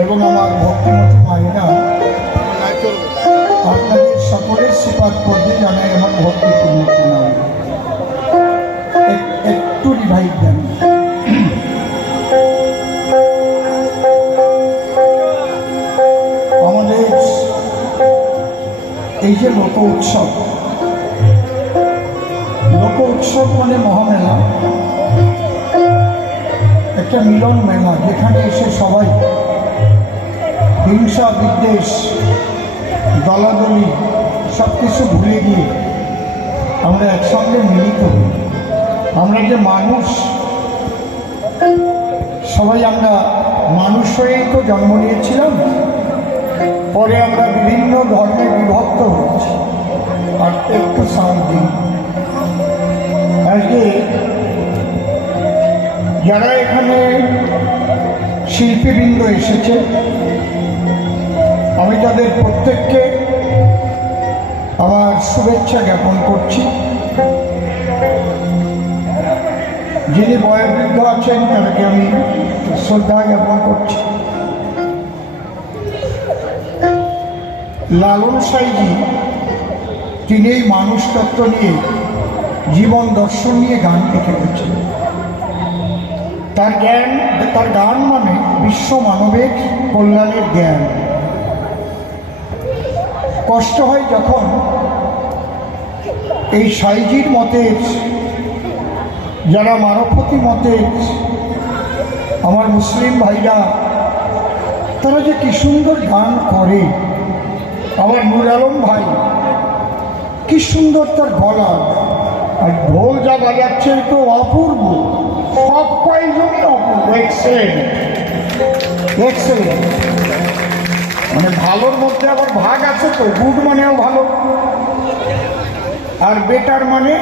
এবং আমার ভক্তিমতী মায়েরা, আপনাদের সকলের সিপাত করতে জানাই আমার ভক্তিপূর্ণ প্রণাম। একটু রিভাইভ দেন। আমাদের এই যে লোক উৎসব মানে মহামেলা, একটা মিলন মেলা, যেখানে এসে সবাই হিংসা বিদ্বেষ দলাদলি সব কিছু ভুলে গিয়ে আমরা একসঙ্গে মিলিত হই। আমরা যে মানুষ, সবাই আমরা মানুষ হয়েই তো জন্ম নিয়েছিলাম, পরে আমরা বিভিন্ন ধর্মে বিভক্ত হচ্ছি। আর একটু সাউন্ড দিন। আজকে যারা এখানে শিল্পীবৃন্দ এসেছে, আমি তাদের প্রত্যেককে আমার শুভেচ্ছা জ্ঞাপন করছি। যিনি বয়োবৃদ্ধ আছেন তাদেরকে আমি শ্রদ্ধা জ্ঞাপন করছি। লালন সাঁইজি তিনি এই মানুষ তত্ত্ব নিয়ে, জীবন দর্শন নিয়ে গান লিখে গেছেন। তার গান মানে বিশ্ব মানবের কল্যাণের জ্ঞান। কষ্ট হয় যখন এই সাঁইজির মতে, যারা মানবপতি মতে আমার মুসলিম ভাইরা, তারা যে কি সুন্দর গান করে। আমার নূর আলম ভাই, কি সুন্দর তার গলা, আর ঢোল যা বাজাচ্ছে তো অপূর্ব, সব কয়েকজনই অপূর্ব, এক্সেলেন্ট এক্সেলেন্ট। মানে ভালোর মধ্যে আবার ভাগ আছে তো, গুড মানেও ভালো, আর বেটার মানে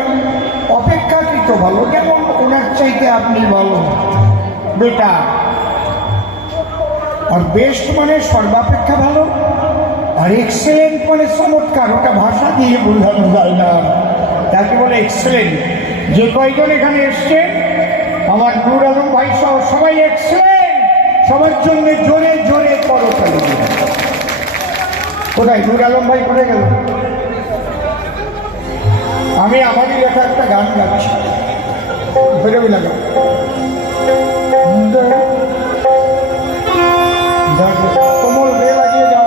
অপেক্ষাকৃত ভালো। যেমন ওনার চাইতে আপনি ভালো, বেটার। আর বেস্ট মানে সর্বাপেক্ষা ভালো, আর এক্সেলেন্ট মানে চমৎকার। ওটা ভাষা দিয়ে বোঝানো যায় না, তাকে বলে এক্সেলেন্ট। যে কয়জন এখানে এসছেন, আমার নূর আলম ভাই সহ সবাই এক্সেলেন্ট। সবার জন্য জোরে জোরে করতালি। কোথায় নূর আলম ভাই করে গেল? আমি আমারই লেখা একটা গান গাচ্ছি, বেরোবি লাগা। কোমল রে লাগিয়ে যাও।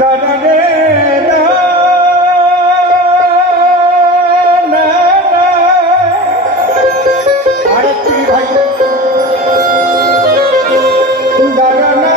দাদা রে আরেকটি ভাই, দাদা না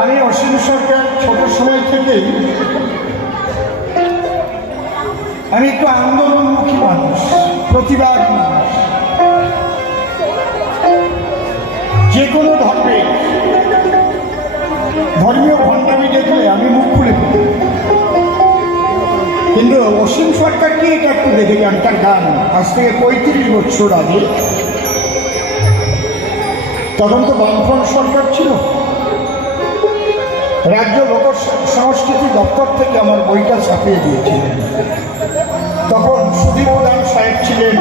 আমি অসীম সরকার ছোট সময় থেকেই আমি একটু আন্দোলনমুখী মানুষ, প্রতিবাদ মানুষ। যে কোনো ধর্মীয় ভণ্ডামি দেখলে আমি মুখ খুলে ফেলি। কিন্তু অসীম সরকারকে এটা একটু দেখে যান, তার গান আজ থেকে 35 বছর আগে, তখন তো বামফ্রন্ট সরকার ছিল। রাজ্য লোক সংস্কৃতি দপ্তর থেকে আমার বইটা ছাপিয়ে দিয়েছিলেন। তখন সুদীপ প্রধান সাহেব ছিলেন,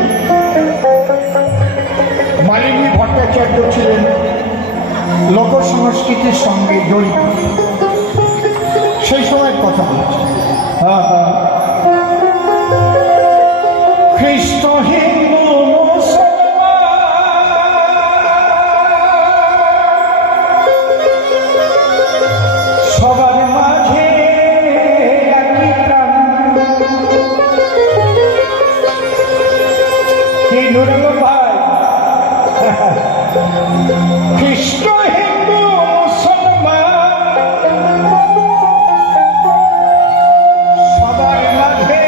মালিনী ভট্টাচার্য ছিলেন, লোক সংস্কৃতির সঙ্গে জড়িত। সেই সময়ের কথা বলছি। খ্রিস্ট হিন্দু সবার মাঝে একই প্রাণ। কি নূর আলম ভাই, খ্রিস্ট হিন্দু মুসলমান সবার মাঝে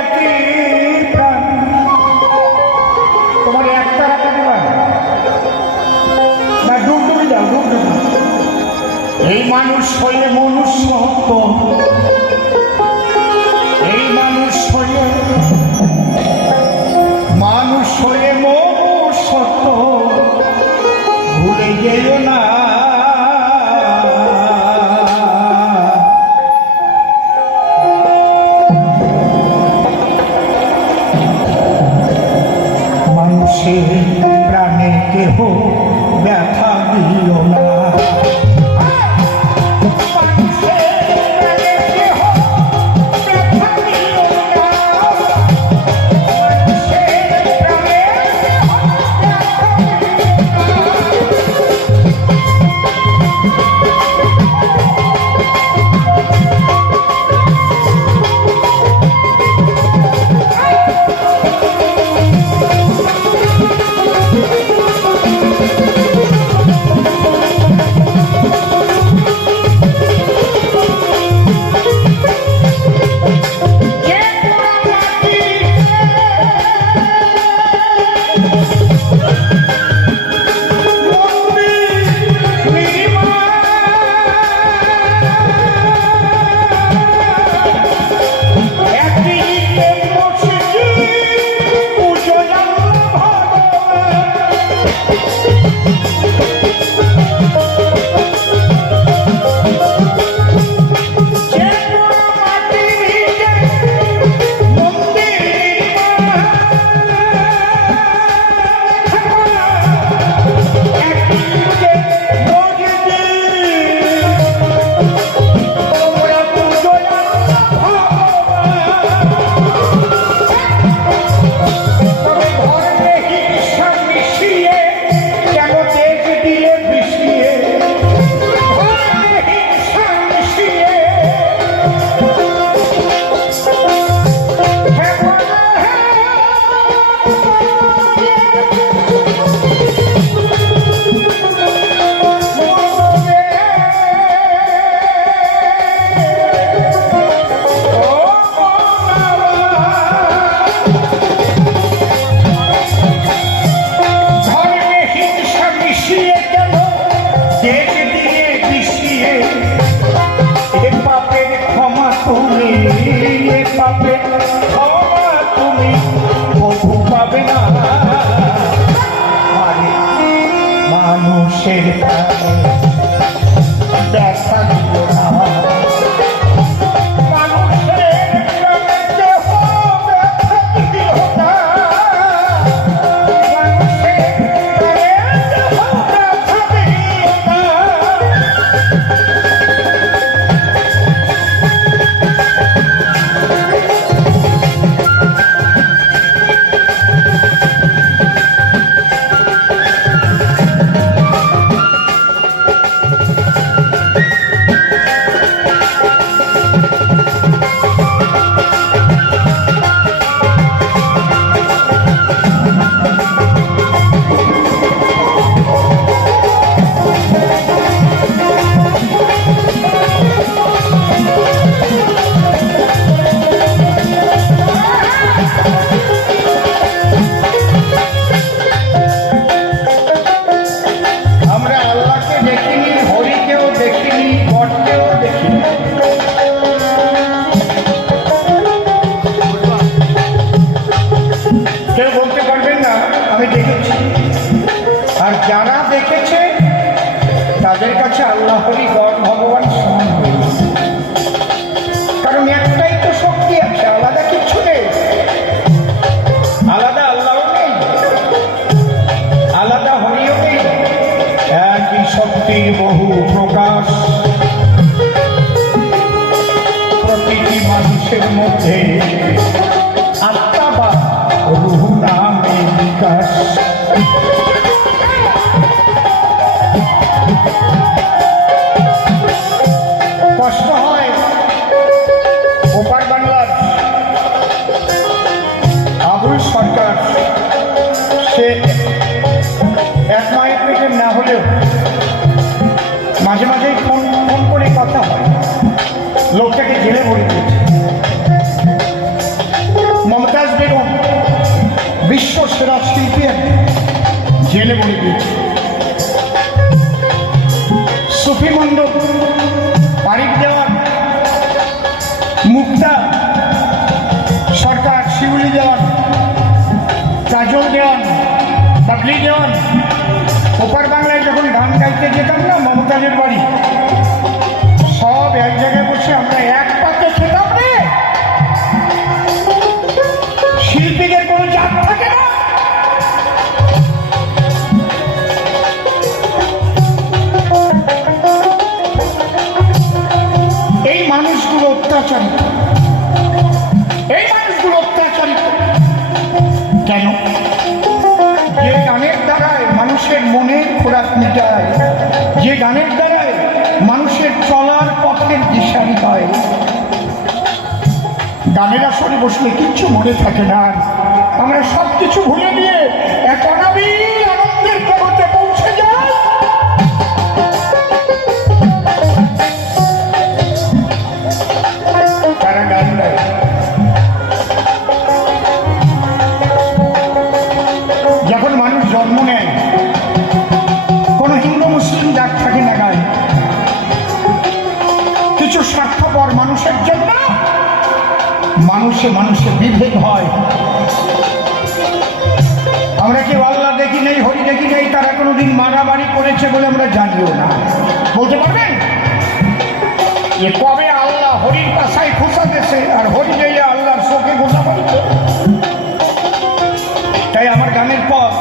একই প্রাণ। তোমার একটা রাখা দিবা না, ডুবডুবি যাও, ডুবডুবি। এই মানুষ হয়ে মনুষ্যত্ব, এই মানুষ হয়ে মনুষ্যত্ব ভুলে গেল না। মানুষের প্রাণে কেহ ব্যথা দিও না। মানুষের দেখা দিও না। আর যারা দেখেছে তাদের কাছে আল্লাহরই গড ভগবান সমান হয়েছে। কারণ একটাই তো শক্তি আছে, আলাদা কিছু নেই, আলাদা আল্লাহও নেই, আলাদা হরিও নেই, একই শক্তির বহু প্রকাশ প্রতিটি মানুষের মধ্যে আত্মা বা রূহ নামে বিকাশ। কষ্ট হয় ওপার বাংলার আবুল সরকার, সে এক মায়ের পেটের না হলেও মাঝে মাঝেই ফোন করে কথা হয়, লোকটাকে জেলে ভরে দিয়েছে। মমতাজ বেগম বিশ্ব সেরা শিল্পী জেলে ভরে দিয়েছে। সুফি মণ্ডল, আরিফ দেওয়ান, মুক্তা সরকার, শিউলি দেওয়ান, কাজল দেওয়ান, বাবলি দেওয়ান। ওপার বাংলায় যখন গান গাইতে যেতাম না মমতাজের বাড়ি, সব এক জায়গায় বসে আমরা এক পাতে খেতাম রে। শিল্পীদের কোনো জাত থাকে না। এই মানুষগুলো অত্যাচারিত, এই মানুষগুলো অত্যাচারিত কেন? যে গানের দ্বারায় মানুষের মনের খোরাক মিটায়, যে গানের দ্বারায় মানুষের চলার পথের দিশারি হয়। গানের আসরে বসলে কিচ্ছু মনে থাকে না, আমরা সব কিছু ভুলে দিয়ে এক অনাবিল আনন্দের জগতে পৌঁছে যাই। তারা গান গায়। যখন মানুষ জন্ম নেয় কোনো হিন্দু মুসলিম ডাক থাকে না গায়ে। কিছু স্বার্থপর মানুষের জন্য মানুষে মানুষে বিভেদ হয়। আমরা কেউ আল্লাহ দেখি নেই, হরি দেখি নেই, তারা কোনোদিন মারামারি করেছে বলে আমরা জানিও না। বলতে পারবেন যে কবে আল্লাহ হরির পাশায় খোসা দিয়েছে আর হরি যাইয়া আল্লাহর চোখে ঘোষা করেছে? তাই আমার গানের পথ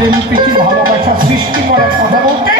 প্রেম প্রীতি ভালোবাসা সৃষ্টি করার কথা বলতে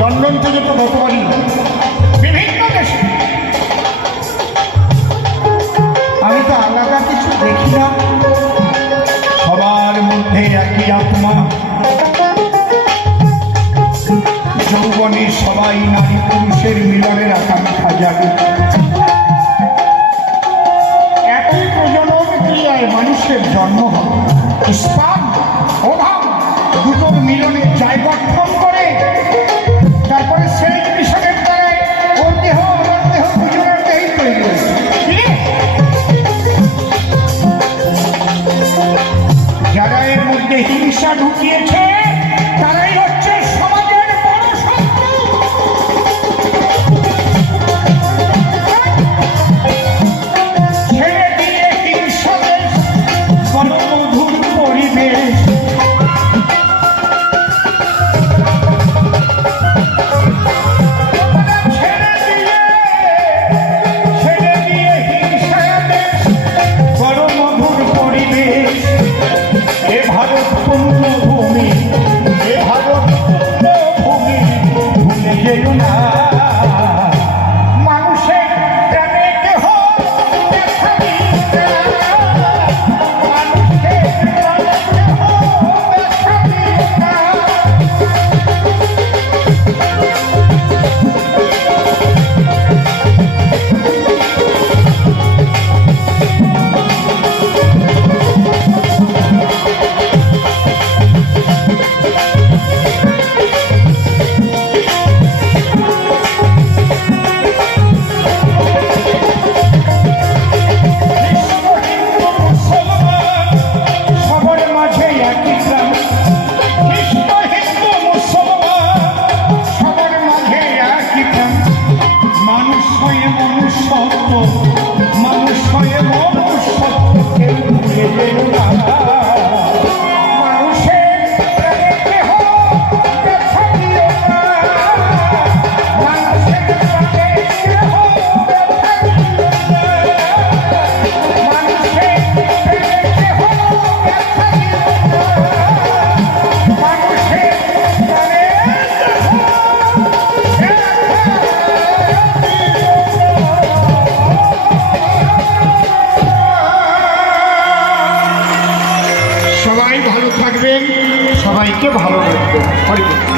লন্ডন থেকে তো গতবারই বিভিন্ন দেশে আমি তো আলাদা কিছু দেখি না, সবার মধ্যে একই আত্মা, যৌবনে সবাই নারী পুরুষের মিলনের আকাঙ্ক্ষা জাগে, একই প্রজনন ক্রিয়ায় মানুষের জন্ম হয়, স্পাম অভাব দুটোর মিলনের জায়গা গঠন করে তারপরে সেই কৃষকের দ্বারাই ওর দেহ আমার দেহ দুজনের দেহই তৈরি হয়েছে। যারা এর মধ্যে হিংসা ঢুকিয়েছে তারাই হচ্ছে সমাজের বড় শত্রু। ছেড়ে দিয়ে হিংসাদের গণমধুর পরিবেশ, মাকে ভালো রাখবেন। হরি বল।